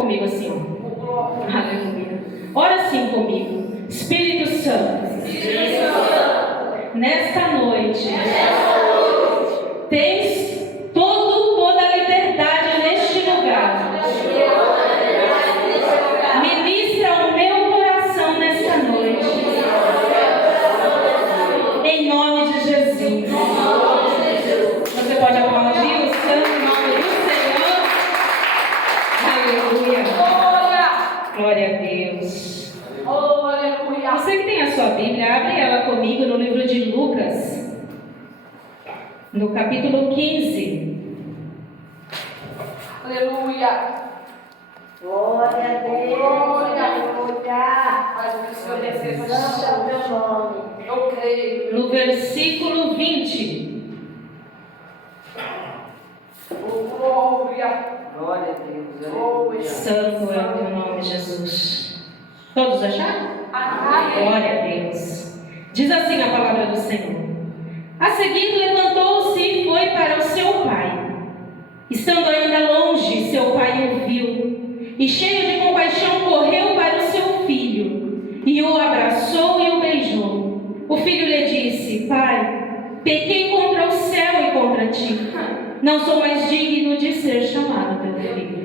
Comigo assim, ó. Aleluia. Ora assim comigo. Espírito Santo, nesta noite, tens toda a liberdade neste lugar. Ministra o meu coração nesta noite. Em nome de Jesus. Você pode aplaudir o santo nome do Senhor. Aleluia. Glória a Deus. Você que tem a sua Bíblia, abre ela comigo no livro de Lucas, no capítulo 15. Aleluia. Glória a Deus. Faz o que o Senhor deseja. Santo é o teu nome. Eu creio. No versículo 20. Glória. Glória a Deus. Santo é o teu nome, Jesus. Todos acharam? Amém. Glória a Deus. Diz assim a palavra do Senhor. A seguir levantou-se e foi para o seu pai. Estando ainda longe, seu pai o viu, e cheio de compaixão correu para o seu filho, e o abraçou e o beijou. O filho lhe disse: Pai, pequei contra o céu e contra ti. Não sou mais digno de ser chamado teu filho.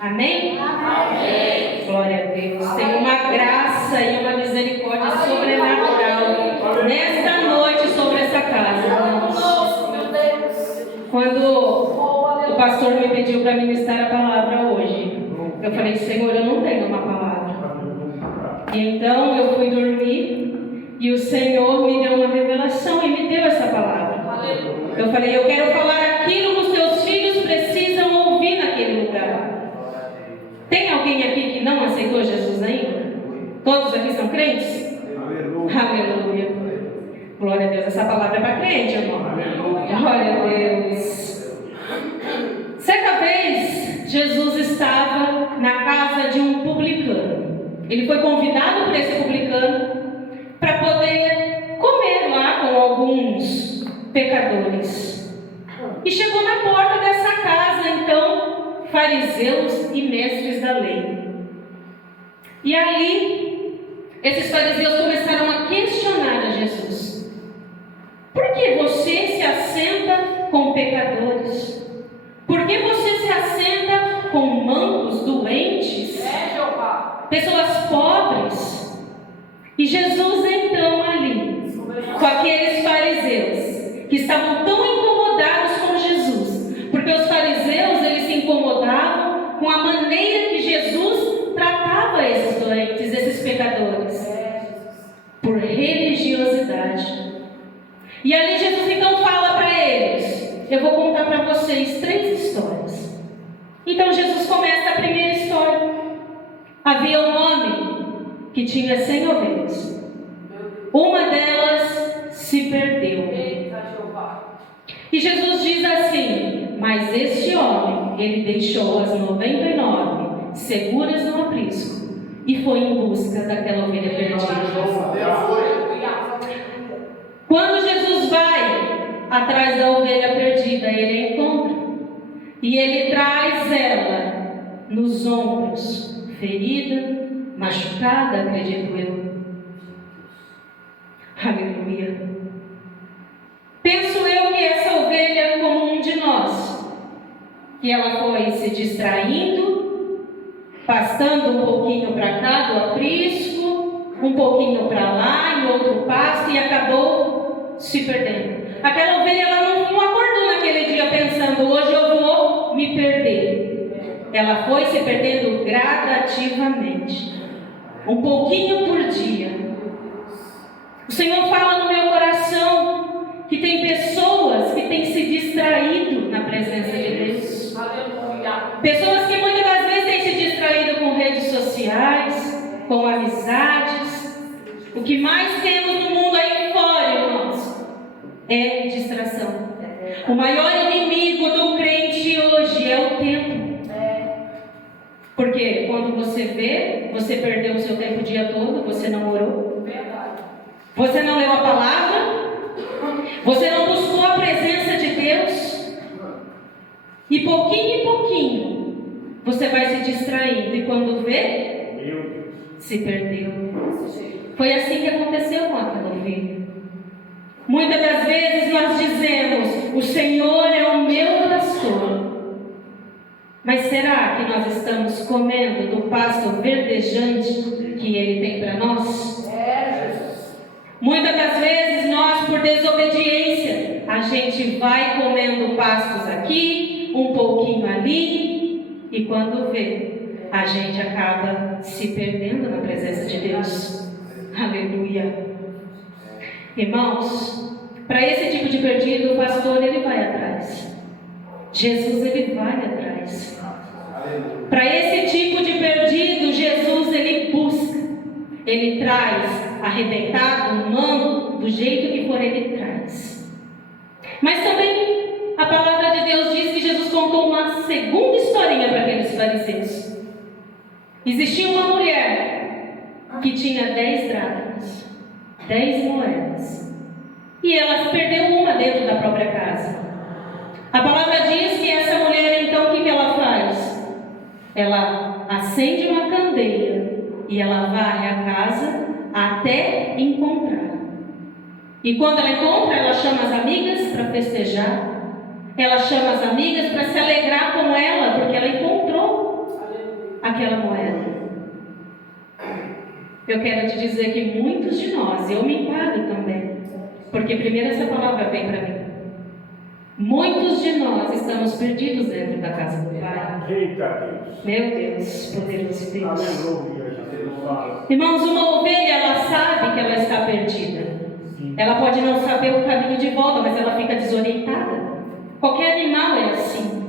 Amém? Amém. Glória a Deus. Tem uma graça e uma misericórdia sobrenatural nesta noite sobre essa casa, irmãos. Meu Deus. Quando o pastor me pediu para ministrar a palavra hoje, eu falei: Senhor, eu não tenho uma palavra. E então eu fui dormir e o Senhor me deu uma revelação e me deu essa palavra. Eu falei: eu quero falar aquilo que os teus filhos precisam ouvir naquele lugar. Tem alguém aqui que não aceitou Jesus ainda? Todos aqui são crentes? Aleluia. Glória a Deus. Essa palavra é para crente, irmão. Glória a Deus. Certa vez, Jesus estava na casa de um publicano. Ele foi convidado por esse publicano para poder comer lá com alguns pecadores. E chegou na porta dessa casa, então, fariseus e mestres da lei. E ali, esses fariseus começaram a questionar a Jesus: por que você se assenta com pecadores? Por que você se assenta com mancos, doentes, pessoas pobres? E Jesus então ali, com aqueles fariseus que estavam tão incomodados com Jesus, porque os fariseus eles se incomodavam com a maneira que Jesus tratava esses doentes, esses pecadores, por religiosidade. E ali Jesus então fala para eles: eu vou contar para vocês 3 histórias. Então Jesus começa a primeira história. Havia um homem que tinha 100 ovelhas. Uma delas se perdeu. E Jesus diz assim: mas este homem, ele deixou as 99 seguras no aprisco e foi em busca daquela ovelha perdida. Quando Jesus vai atrás da ovelha perdida, ele a encontra e ele traz ela nos ombros, ferida, machucada, acredito eu. Aleluia. Penso eu que essa ovelha é como um de nós, que ela foi se distraindo, pastando um pouquinho para cá do aprisco, um pouquinho para lá, em outro pasto, e acabou se perdendo. Aquela ovelha ela não acordou naquele dia pensando: hoje eu vou me perder. Ela foi se perdendo gradativamente, um pouquinho por dia. O Senhor fala no meu coração que tem pessoas que têm se distraído na presença de Deus. Pessoas que muitas das vezes têm se distraído com redes sociais, com amizades. O que mais temos no mundo aí fora, irmãos, é distração. O maior inimigo do crente hoje é o tempo. Porque quando você vê, você perdeu o seu tempo o dia todo, você não orou, você não leu a palavra, você não buscou a presença de Deus, e pouquinho em pouquinho você vai se distraindo e quando vê, Meu Deus. se perdeu. Foi assim que aconteceu com aquela ovelha. Muitas das vezes nós dizemos: o Senhor é o meu pastor. Mas será que nós estamos comendo do pasto verdejante que Ele tem para nós? Muitas das vezes nós, por desobediência, a gente vai comendo pastos aqui, um pouquinho ali, e quando vê, a gente acaba se perdendo na presença de Deus. Aleluia. Irmãos, para esse tipo de perdido, o pastor ele vai atrás. Jesus ele vai atrás. Para esse tipo de perdido, Jesus ele busca. Ele traz arrebentado, humano, do jeito que for ele traz. Mas também a palavra de Deus diz que Jesus contou uma segunda historinha para aqueles fariseus. Existia uma mulher que tinha 10 dracmas, 10 moedas, e ela perdeu uma dentro da própria casa. A palavra diz que essa mulher, então, o que ela faz? Ela acende uma candeia e ela varre a casa até encontrar. E quando ela encontra, ela chama as amigas para festejar. Ela chama as amigas para se alegrar com ela, porque ela encontrou aquela moeda. Eu quero te dizer que muitos de nós, eu me enquadro também, porque primeiro essa palavra vem para mim. Muitos de nós estamos perdidos dentro da casa do Pai. Eita Deus. Meu Deus, poderoso Deus. Aleluia, Jesus. Irmãos, uma ovelha, ela sabe que ela está perdida. Ela pode não saber o caminho de volta, mas ela fica desorientada. Qualquer animal é assim.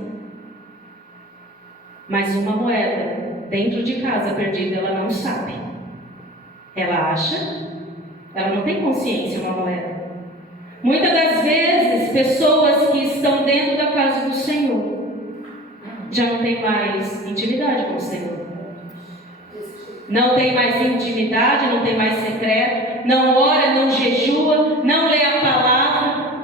Mas uma moeda dentro de casa perdida, ela não sabe. Ela acha, ela não tem consciência uma moeda. Muitas das vezes, pessoas que estão dentro da casa do Senhor já não tem mais intimidade com o Senhor. Não tem mais intimidade, não tem mais secreto, não ora, não jejua, não lê a palavra.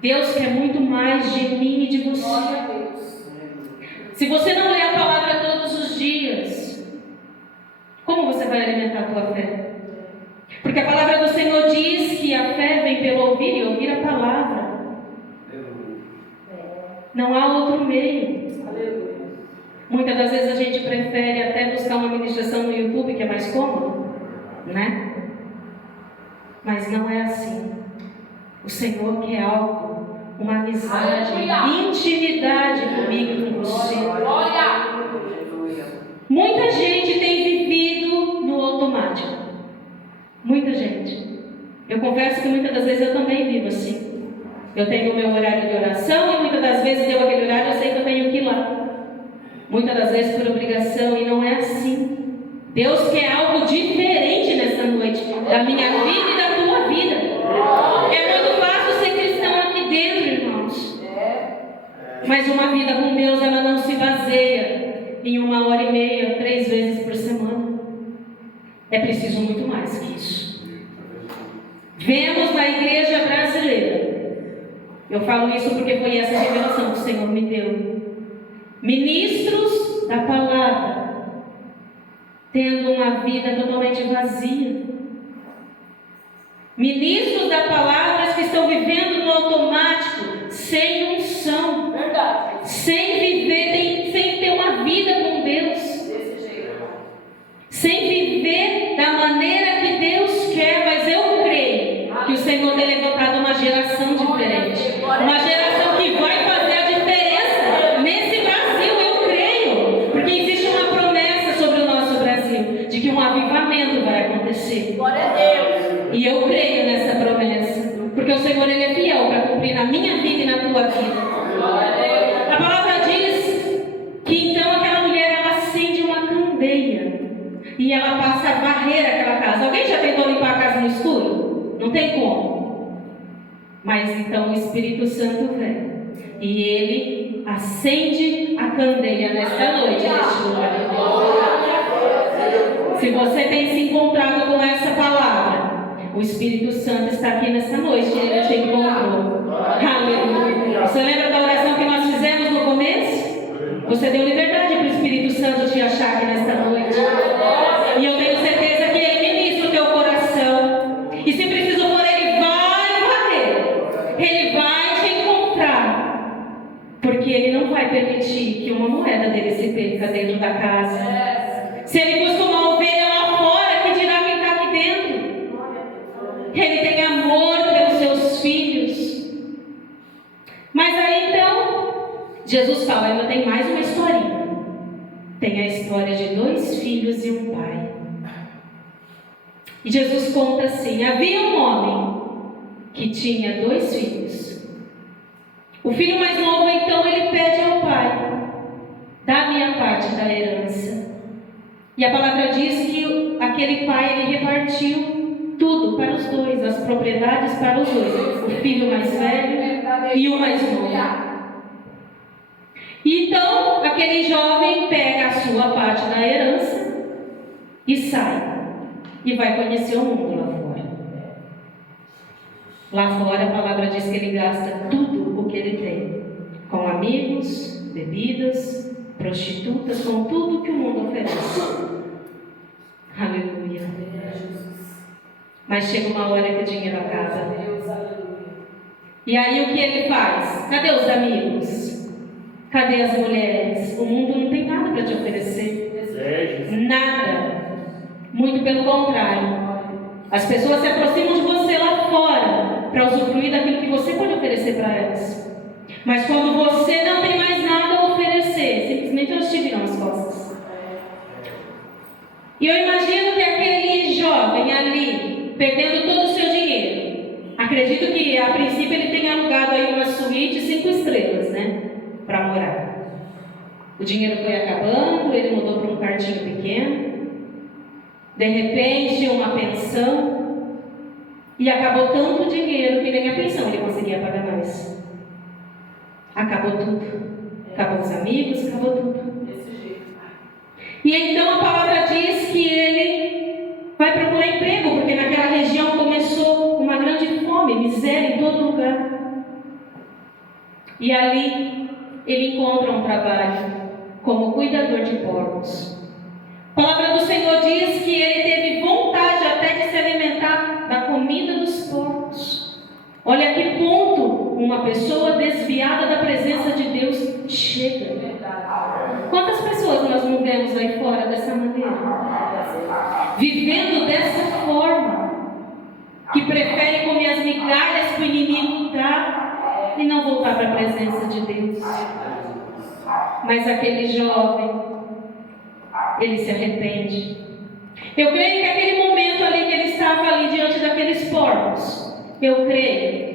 Deus quer muito mais de mim e de você. Se você não lê a palavra todos os dias, como você vai alimentar a tua fé? Porque a palavra do Senhor diz que a fé vem pelo ouvir e ouvir a palavra. Não há outro meio. Muitas das vezes a gente prefere até buscar uma ministração no YouTube, que é mais cômodo, né? Mas não é assim. O Senhor quer algo, uma amizade, intimidade comigo e com você. Muita gente tem vivido no automático. Muita gente. Eu confesso que muitas das vezes eu também vivo assim. Eu tenho o meu horário de oração e muitas das vezes deu aquele horário, eu sei que eu tenho que ir lá. Muitas das vezes por obrigação, e não é assim. Deus quer algo diferente nessa noite, da minha vida e da tua vida. É muito fácil ser cristão aqui dentro, irmãos. Mas uma vida com Deus, ela não se baseia em 1h30, 3 vezes por semana. É preciso muito mais que isso. Vemos na igreja brasileira, eu falo isso porque foi essa revelação que o Senhor me deu. Ministros da palavra tendo uma vida totalmente vazia. Ministros da palavra que estão vivendo no automático, sem unção, sem viver, sem ter uma vida com Deus, sem viver da maneira que Deus quer. Mas eu creio que o Senhor tem levantado uma geração diferente, uma geração que vai fazer a diferença nesse Brasil. Eu creio, porque existe uma promessa sobre o nosso Brasil, de que um avivamento vai acontecer. Glória a Deus. E eu creio nessa promessa, porque o Senhor ele é fiel para cumprir na minha vida e na tua vida. A palavra diz que então aquela mulher ela acende uma candeia e ela passa a varrer aquela casa. Alguém já tentou limpar a casa no escuro? Não tem como. Mas então o Espírito Santo vem e ele acende a candeia nesta noite, neste lugar. Se você tem se encontrado com essa palavra, o Espírito Santo está aqui nessa noite, ele te encontrou. Aleluia. Você lembra da oração que nós fizemos no começo? Você deu liberdade para o Espírito Santo te achar aqui nesta noite. E eu tenho certeza que Ele ministra o teu coração. E se preciso for, Ele vai bater. Ele vai te encontrar. Porque Ele não vai permitir que uma moeda dele se perca dentro da casa. Se Ele busca uma ovelha lá fora, que dirá quem está aqui dentro? Ele tem amor pelos seus filhos. Mas aí então, Jesus fala, ainda tem mais uma historinha. Tem a história de 2 filhos e um pai. E Jesus conta assim: havia um homem que tinha 2 filhos. O filho mais novo, então, ele pede ao pai: dá-me a parte da herança. E a palavra diz que aquele pai, ele repartiu tudo para os 2, as propriedades para os 2, o filho mais velho e o mais novo. Então, aquele jovem pega a sua parte da herança e sai. E vai conhecer o mundo lá fora. Lá fora a palavra diz que ele gasta tudo o que ele tem. Com amigos, bebidas, prostitutas, com tudo que o mundo oferece. Aleluia. Mas chega uma hora que o dinheiro acaba. E aí o que ele faz? Cadê os amigos? Cadê as mulheres? O mundo não tem nada para te oferecer. Nada. Muito pelo contrário. As pessoas se aproximam de você lá fora para usufruir daquilo que você pode oferecer para elas. Mas quando você não tem mais nada a oferecer, simplesmente elas te viram as costas. E eu imagino que aquele jovem ali, perdendo todo o seu dinheiro, acredito que a princípio ele tenha alugado aí uma suíte 5 estrelas, né? Para morar. O dinheiro foi acabando, ele mudou para um quartinho pequeno. De repente, uma pensão. E acabou tanto dinheiro que nem a pensão ele conseguia pagar mais. Acabou tudo. Acabou os amigos, acabou tudo. E então a palavra diz que ele vai procurar emprego, porque naquela região começou uma grande fome, miséria em todo lugar. E ali ele encontra um trabalho como cuidador de porcos. A palavra do Senhor diz que ele teve vontade até de se alimentar da comida dos porcos. Olha a que ponto uma pessoa desviada da presença de Deus chega. Quantas pessoas nós não vemos aí fora dessa maneira? Vivendo dessa forma, que preferem comer as migalhas que o inimigo dá e não voltar para a presença de Deus. Mas aquele jovem, ele se arrepende. Eu creio que aquele momento ali que ele estava ali diante daqueles porcos, eu creio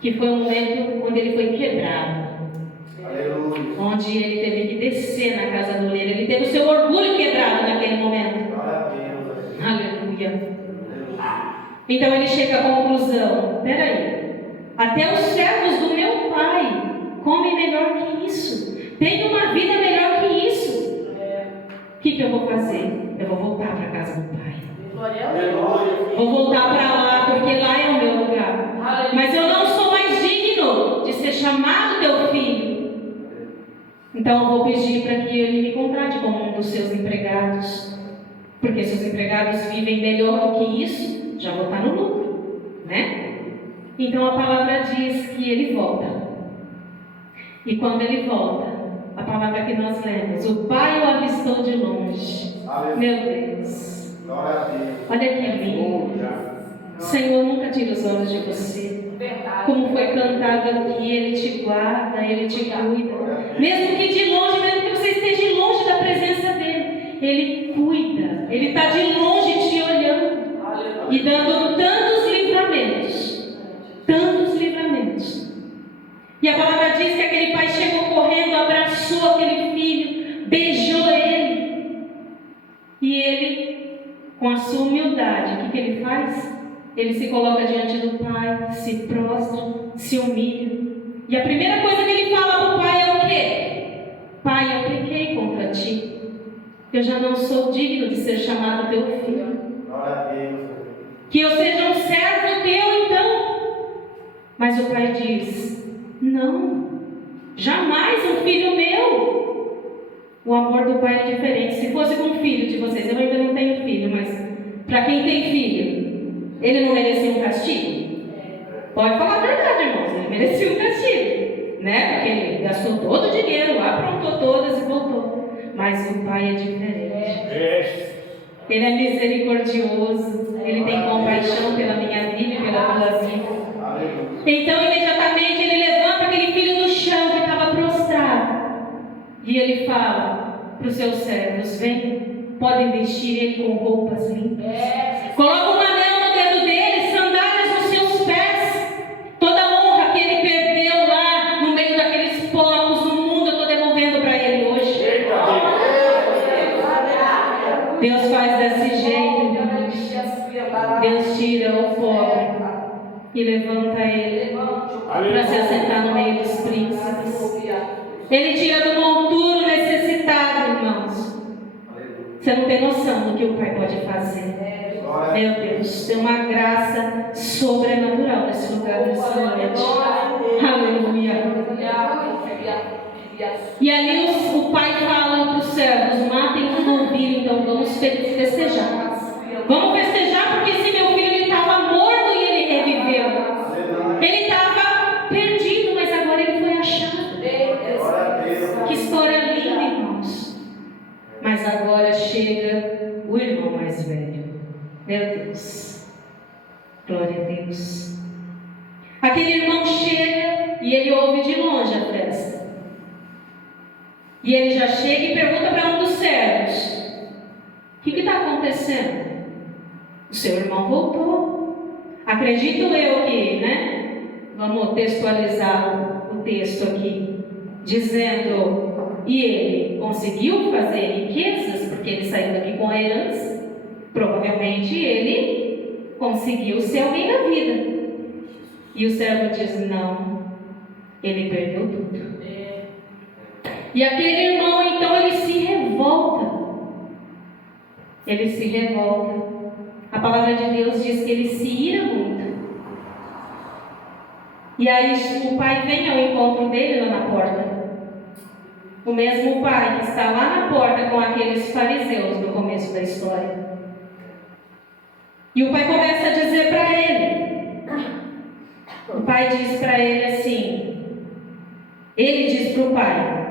que foi um momento onde ele foi quebrado. Aleluia. Onde ele teve que descer na casa do oleiro. Ele teve o seu orgulho quebrado naquele momento. Aleluia. Então ele chega à conclusão: peraí, até os servos do meu pai comem melhor que isso, tem uma vida melhor que isso. O que eu vou fazer? Eu vou voltar para a casa do pai. Vou voltar para lá, porque lá é o meu lugar. Mas eu não sou mais digno de ser chamado teu filho. Então eu vou pedir para que ele me contrate como um dos seus empregados. Porque se os empregados vivem melhor do que isso, já vou estar no lucro, né? Então a palavra diz que ele volta. E quando ele volta, a palavra que nós lemos, o pai o avistou de longe. Meu Deus. Olha que lindo. Senhor, nunca tira os olhos de você. Como foi cantado aqui, Ele te guarda, Ele te cuida. Mesmo que de longe, mesmo que você esteja longe da presença dEle, Ele cuida. Ele está de longe te olhando e dando tantos livramentos. Tantos livramentos. E a palavra diz que aquele pai chegou correndo, abraçou aquele filho, beijou ele. E ele, com a sua humildade, o que ele faz? Ele se coloca diante do pai, se prostra, se humilha. E a primeira coisa que ele fala para o pai é o quê? Pai, eu pequei contra ti. Eu já não sou digno de ser chamado teu filho. Que eu seja um servo teu, então. Mas o pai diz: não, Jamais um filho meu. O amor do pai é diferente. Se fosse com um filho de vocês, eu ainda não tenho filho, mas para quem tem filho, ele não merecia um castigo? Pode falar a verdade, irmãos, ele merecia um castigo, né? Porque ele gastou todo o dinheiro, aprontou todas e voltou. Mas o pai é diferente. Ele é misericordioso, ele tem compaixão pela minha vida e pela tua vida. Então, imediatamente, ele levanta aquele filho no chão que estava prostrado. E ele fala para os seus servos: vem, podem vestir ele com roupas limpas. Coloca um anel no dedo dele, sandálias nos seus pés. Toda a honra que ele perdeu lá no meio daqueles porcos no mundo, eu estou devolvendo para ele hoje. Deus faz desse jeito. Deus tira o pobre e levanta ele para se assentar no meio dos príncipes. Ele tira do monturo necessitado, irmãos. Você não tem noção do que o Pai pode fazer. Meu Deus, tem uma graça sobrenatural nesse lugar, nessa noite. Aleluia. E ali o pai fala para os servos: matem um novilho, então vamos festejar. Vamos festejar porque esse meu filho estava morto e ele reviveu. Ele estava perdido, mas agora ele foi achado. Que história linda, irmãos. Mas agora chega o irmão mais velho. Meu Deus. Glória a Deus. Aquele irmão chega e ele ouve de longe a festa. E ele já chega e pergunta para um dos servos: o que está acontecendo? O seu irmão voltou. Acredito eu que, né? Vamos textualizar o texto aqui, dizendo: e ele conseguiu fazer riquezas, porque ele saiu daqui com a herança. Provavelmente ele conseguiu ser alguém na vida. E o servo diz: não, ele perdeu tudo. E aquele irmão, então, ele se revolta. Ele se revolta. A palavra de Deus diz que ele se ira muito. E aí o pai vem ao encontro dele lá na porta. O mesmo pai que está lá na porta com aqueles fariseus no começo da história. E o pai começa a dizer para ele. O pai diz para ele assim. Ele diz para o pai: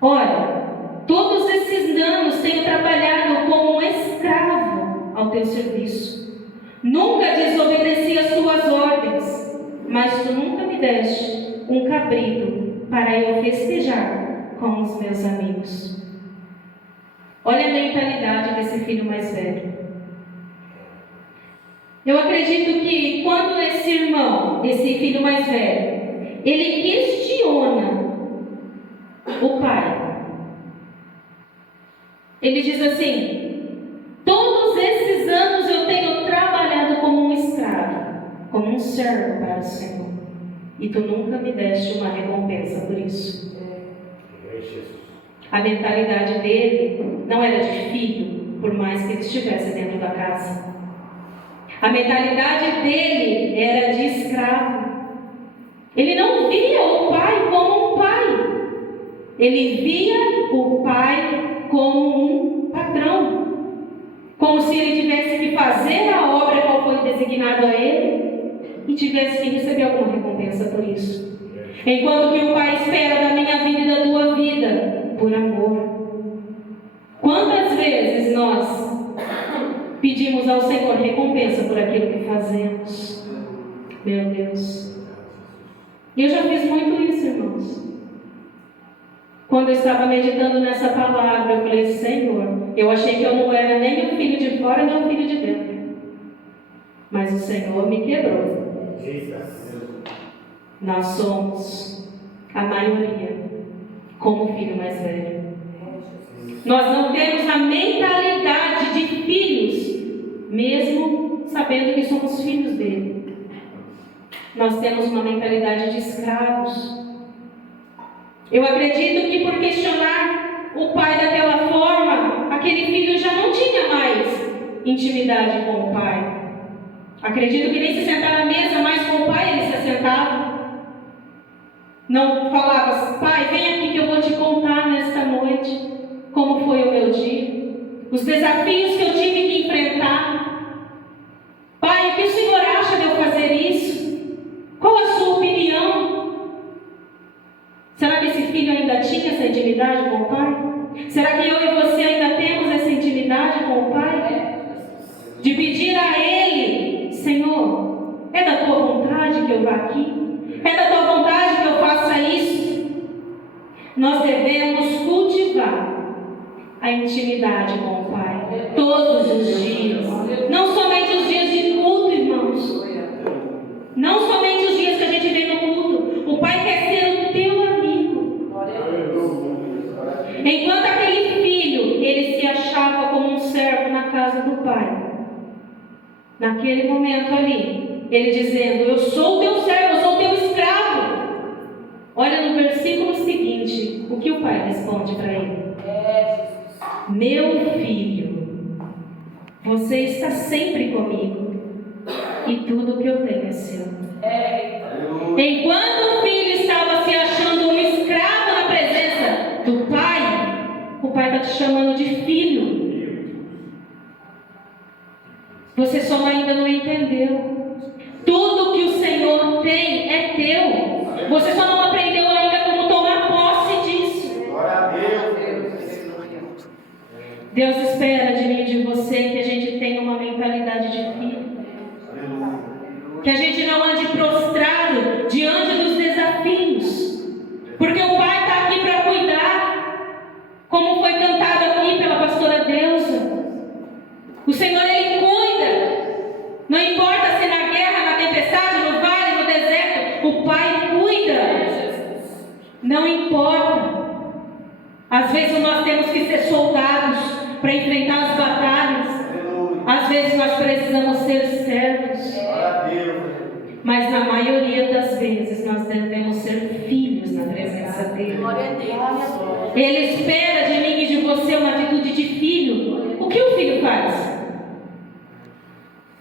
olha, todos esses anos tenho trabalhado como um escravo ao teu serviço. Nunca desobedeci às tuas ordens, mas tu nunca me deste um cabrito para eu festejar com os meus amigos. Olha a mentalidade desse filho mais velho. Eu acredito que quando esse irmão, esse filho mais velho, ele questiona o pai, ele diz assim: todos esses anos eu tenho trabalhado como um escravo, como um servo para o Senhor, e tu nunca me deste uma recompensa por isso. A mentalidade dele não era de filho, por mais que ele estivesse dentro da casa. A mentalidade dele era de escravo. Ele não via o pai como um pai. Ele via o pai como um patrão. Como se ele tivesse que fazer a obra qual foi designado a ele e tivesse que receber alguma recompensa por isso. Enquanto que o pai espera da minha vida e da tua vida por amor. Quantas vezes nós pedimos ao Senhor recompensa por aquilo que fazemos? Meu Deus. Eu já fiz muito isso, irmãos. Quando eu estava meditando nessa palavra, eu falei: Senhor, eu achei que eu não era nem o filho de fora, nem o filho de dentro. Mas o Senhor me quebrou. Nós somos a maioria como filho mais velho. Nós não temos a mentalidade de filhos, mesmo sabendo que somos filhos dele. Nós temos uma mentalidade de escravos. Eu acredito que por questionar o pai daquela forma, aquele filho já não tinha mais intimidade com o pai. Acredito que nem se sentar na mesa mais com o pai ele se assentava. Não falava, pai, vem aqui que eu vou te contar nesta noite como foi o meu dia, os desafios que eu tive que enfrentar. Pai, o que o Senhor acha de eu fazer isso? Qual a sua opinião? Será que esse filho ainda tinha essa intimidade com o pai? Será que eu e você ainda temos essa intimidade com o pai? De pedir a Ele, Senhor, é da tua vontade que eu vá aqui? É da tua vontade que eu faça isso? Nós devemos cultivar a intimidade com o Pai todos os dias. Não somente os dias de culto, irmãos. Não somente os dias que a gente vem no culto. O Pai quer ser o teu amigo. Enquanto aquele filho, ele se achava como um servo na casa do Pai. Naquele momento ali, ele dizendo, eu sou o teu servo, eu sou o teu escravo. Olha no versículo seguinte, o que o pai responde para ele? Meu filho, você está sempre comigo, e tudo que eu tenho é seu. Enquanto o filho estava se achando um escravo na presença do pai, o pai está te chamando de filho. Você só ainda não entendeu. Tudo que o Senhor tem é teu. Você só não aprendeu ainda como tomar posse disso. Glória a Deus. Deus espera de mim e de você que a gente tenha uma mentalidade de filho. Que a gente não ande prostrado diante dos desafios. Porque o Pai está aqui para cuidar. Como foi cantado aqui pela pastora Deusa. O Senhor, Ele cuida. Não importa se na guerra, na tempestade, no vale, no deserto, o Pai cuida. Não importa. Às vezes nós temos que ser soldados para enfrentar as batalhas. Às vezes nós precisamos ser servos. Mas na maioria das vezes nós devemos ser filhos na presença dele. Ele espera de mim e de você uma atitude de filho. O que o filho faz?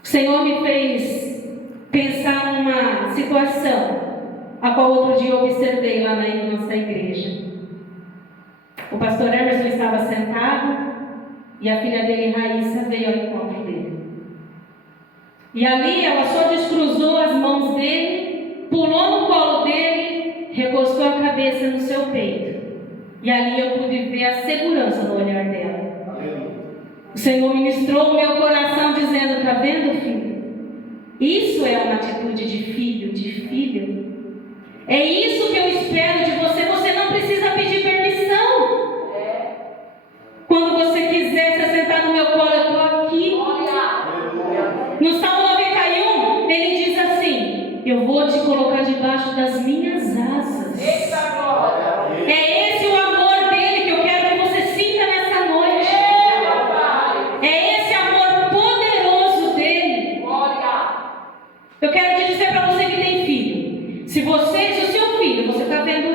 O Senhor me fez pensar numa situação a qual outro dia eu observei lá na nossa igreja. O pastor Emerson estava sentado e a filha dele, Raíssa, veio ao encontro dele. E ali ela só descruzou as mãos dele, pulou no colo dele, recostou a cabeça no seu peito. E ali eu pude ver a segurança no olhar dela. O Senhor ministrou o meu coração dizendo, está vendo, filho? Isso é uma atitude de filho, de filha. É isso que eu espero de você. Você não precisa pedir permissão. Quando você quiser se sentar no meu colo, eu estou aqui. No Salmo 91, ele diz assim, eu vou te colocar debaixo das minhas asas. É esse o amor dele que eu quero que você sinta nessa noite. É esse amor poderoso dele. Eu quero te dizer para você que tem filho. Se o seu filho, você está vendo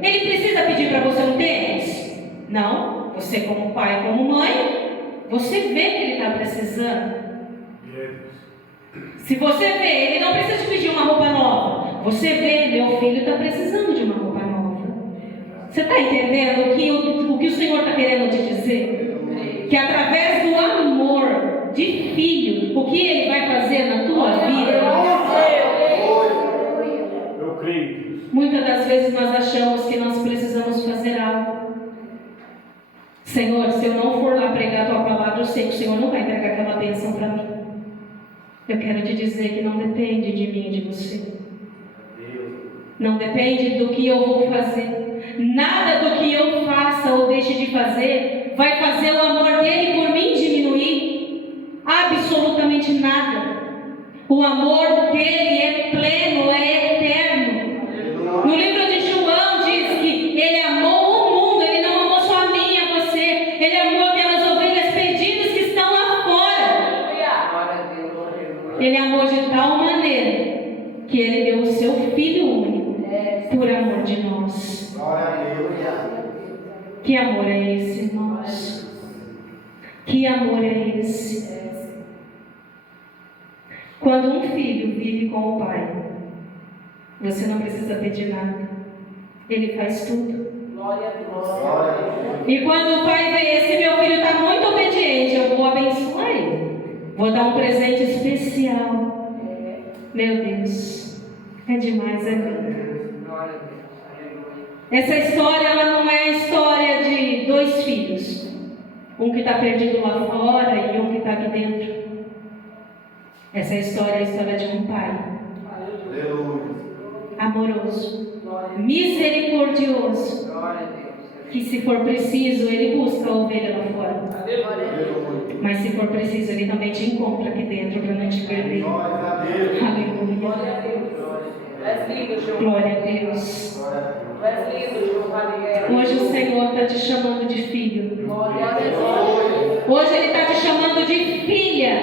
ele precisa pedir para você um tênis? Não. Você como pai, como mãe, você vê que ele está precisando. Se você vê, ele não precisa te pedir uma roupa nova. Você vê, meu filho está precisando de uma roupa nova. Você está entendendo o que o Senhor está querendo te dizer? Que através do amor de filho, o que ele vai fazer na tua vida? Eu creio. Muitas das vezes nós achamos que nós precisamos fazer algo. Senhor, se eu não for lá pregar a tua palavra, eu sei que o Senhor não vai entregar aquela bênção para mim. Eu quero te dizer que não depende de mim e de você. Não depende do que eu vou fazer. Nada do que eu faça ou deixe de fazer vai fazer o amor dele por mim diminuir. Absolutamente nada. O amor dele é pleno, é eterno. No livro de João diz que ele amou o mundo, ele não amou só a mim e a você. Ele amou aquelas ovelhas perdidas que estão lá fora. Ele amou de tal maneira que ele deu o seu Filho único por amor de nós. Que amor é esse, irmãos? Que amor é esse? Quando um filho vive com o pai, você não precisa pedir nada. Ele faz tudo. Glória a Deus. Glória a Deus. E quando o pai vê, esse meu filho está muito obediente, eu vou abençoar ele. Vou dar um presente especial. Meu Deus, é demais, é lindo. Glória a Deus. Aleluia. Essa história, ela não é a história de dois filhos. Um que está perdido lá fora e um que está aqui dentro. Essa história é a história de um pai Aleluia. amoroso, misericordioso, Glória a Deus. que se for preciso, ele busca a ovelha lá fora. Aleluia. Mas se for preciso, ele também te encontra aqui dentro para não te perder. Glória a Deus. Aleluia. Glória a Deus. Tu és lindo, Jeová. Glória a Deus. Tu és lindo, Jeová. Hoje o Senhor está te chamando de filho. Glória a Deus. Hoje Ele está te chamando de filha.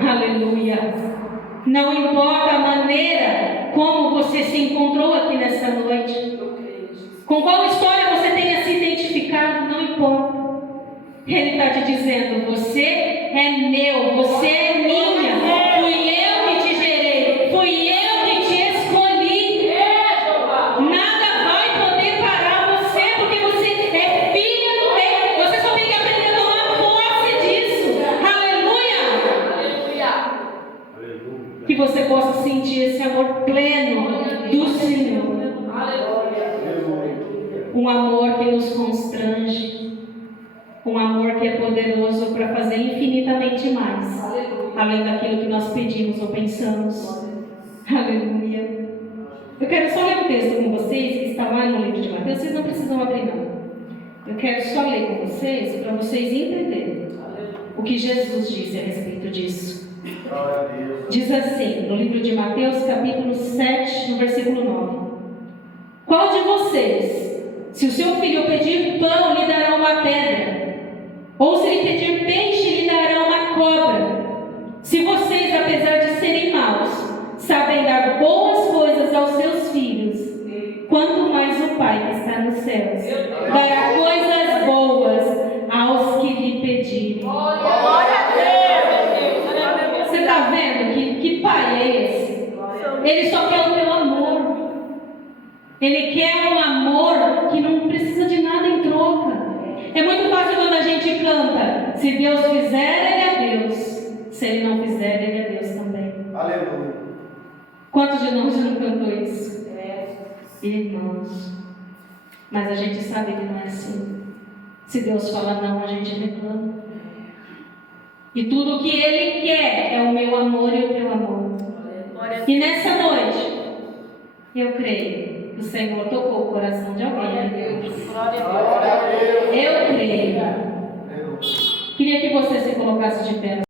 Aleluia. Não importa a maneira como você se encontrou aqui nessa noite, com qual história você tenha se identificado, não importa. Ele está te dizendo: você é meu, você é minha. Fui eu que te gerei, fui eu que te escolhi. Nada vai poder parar você, porque você é filha do Rei. Você só tem que aprender a tomar posse disso. Aleluia! Aleluia. Que você possa sentir esse amor pleno do Senhor. Um amor que nos constrange. Um amor que é poderoso para fazer infinitamente mais, além daquilo que nós pedimos ou pensamos. Aleluia. Eu quero só ler um texto com vocês, que está lá no livro de Mateus. Vocês não precisam abrir, não. Eu quero só ler com vocês, para vocês entenderem o que Jesus disse a respeito disso. Glória a Deus. Diz assim, no livro de Mateus, capítulo 7, no versículo 9. Qual de vocês, se o seu filho pedir pão, lhe dará uma pedra? Ou se lhe pedir peixe, lhe dará uma cobra? Se vocês, apesar de serem maus, sabem dar boas coisas aos seus filhos, quanto mais o Pai que está nos céus dará coisas boas aos que lhe pedirem. Você está vendo que pai é esse? Ele só quer o teu amor. Ele quer um amor que não precisa de nada em troca. É muito fácil quando a gente canta: se Deus fizer, Ele é Deus. Se Ele não fizer, Ele é Deus também. Aleluia. Quantos de nós já não cantou isso? Irmãos. Mas a gente sabe que não é assim. Se Deus fala não, a gente reclama. E tudo o que Ele quer é o meu amor e o teu amor. E nessa noite, eu creio que o Senhor tocou o coração de alguém. Glória a Deus. Eu creio. Aleluia. Queria que você se colocasse de pé.